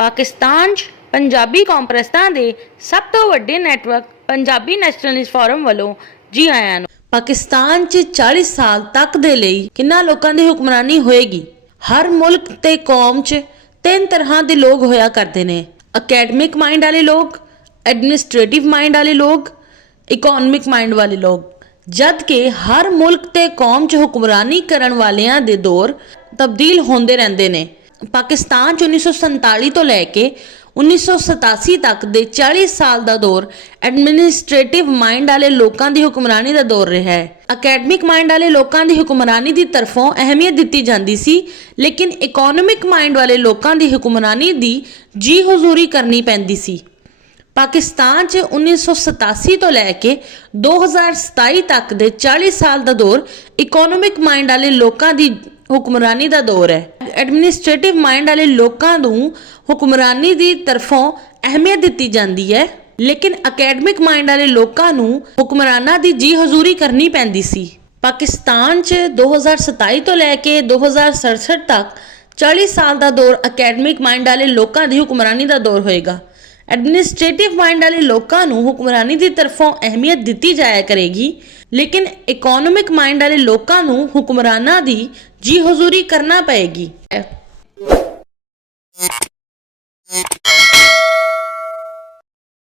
ਪਾਕਿਸਤਾਨ 'ਚ ਪੰਜਾਬੀ ਕੌਂਪਰੈਸਾਂ ਦੇ ਸਭ ਤੋਂ ਵੱਡੇ ਨੈਟਵਰਕ ਪੰਜਾਬੀ ਨੈਸ਼ਨਲਿਸਟ ਫੋਰਮ ਵੱਲੋਂ ਜੀ ਆਇਆਂ ਨੂੰ। ਪਾਕਿਸਤਾਨ 'ਚ 40 ਸਾਲ ਤੱਕ ਦੇ ਲਈ ਕਿੰਨਾ ਲੋਕਾਂ ਦੀ ਹੁਕਮਰਾਨੀ ਹੋਏਗੀ? ਹਰ ਮੁਲਕ ਤੇ ਕੌਮ 'ਚ ਤਿੰਨ ਤਰ੍ਹਾਂ ਦੇ ਲੋਕ ਹੋਇਆ ਕਰਦੇ ਨੇ। ਅਕੈਡਮਿਕ ਮਾइंड वाले लोग, एडमिनिस्ट्रेटिव माइंड वाले लोग, इकोनॉमिक माइंड वाले लोग। जद कि हर मुल्क ते कौम च हुक्मरानी करन वालियां दे दौर तब्दील होंदे रहिंदे ने। पाकिस्तान 1947 तो लैके 1987 तक दे 40 साल का दौर एडमिनिस्ट्रेटिव माइंड वाले लोगों की हुक्मरानी का दौर रहा है। अकैडमिक माइंड वाले लोगों की हुक्मरानी की तरफों अहमियत दी जाती सी, लेकिन इकोनॉमिक माइंड वाले लोगों की हुक्मरानी की जी हजूरी करनी पैंदी सी। पाकिस्तान च 1987 तो लैके 2027 तक दे 40 साल का दौर इकोनॉमिक माइंड वाले लोगों की हुक्मरानी का दौर है। एडमिनिस्ट्रेटिव माइंड वाले लोगों को हुक्मरानी की तरफों अहमियत दी जाती है, लेकिन अकैडमिक माइंड वाले लोगों को हुक्मराना की जी हजूरी करनी पैंदी सी। पाकिस्तान च 2027 तो लैके 2067 तक 40 साल का दौर अकैडमिक माइंड वाले लोगों की हुक्मरानी का दौर होएगा। एडमिनिस्ट्रेटिव माइंड वाले लोगों को हुक्मरानी की तरफों अहमियत दी जाया करेगी, लेकिन इकोनॉमिक माइंड वाले लोगों को हुक्मराना की जी हजूरी करना पड़ेगी।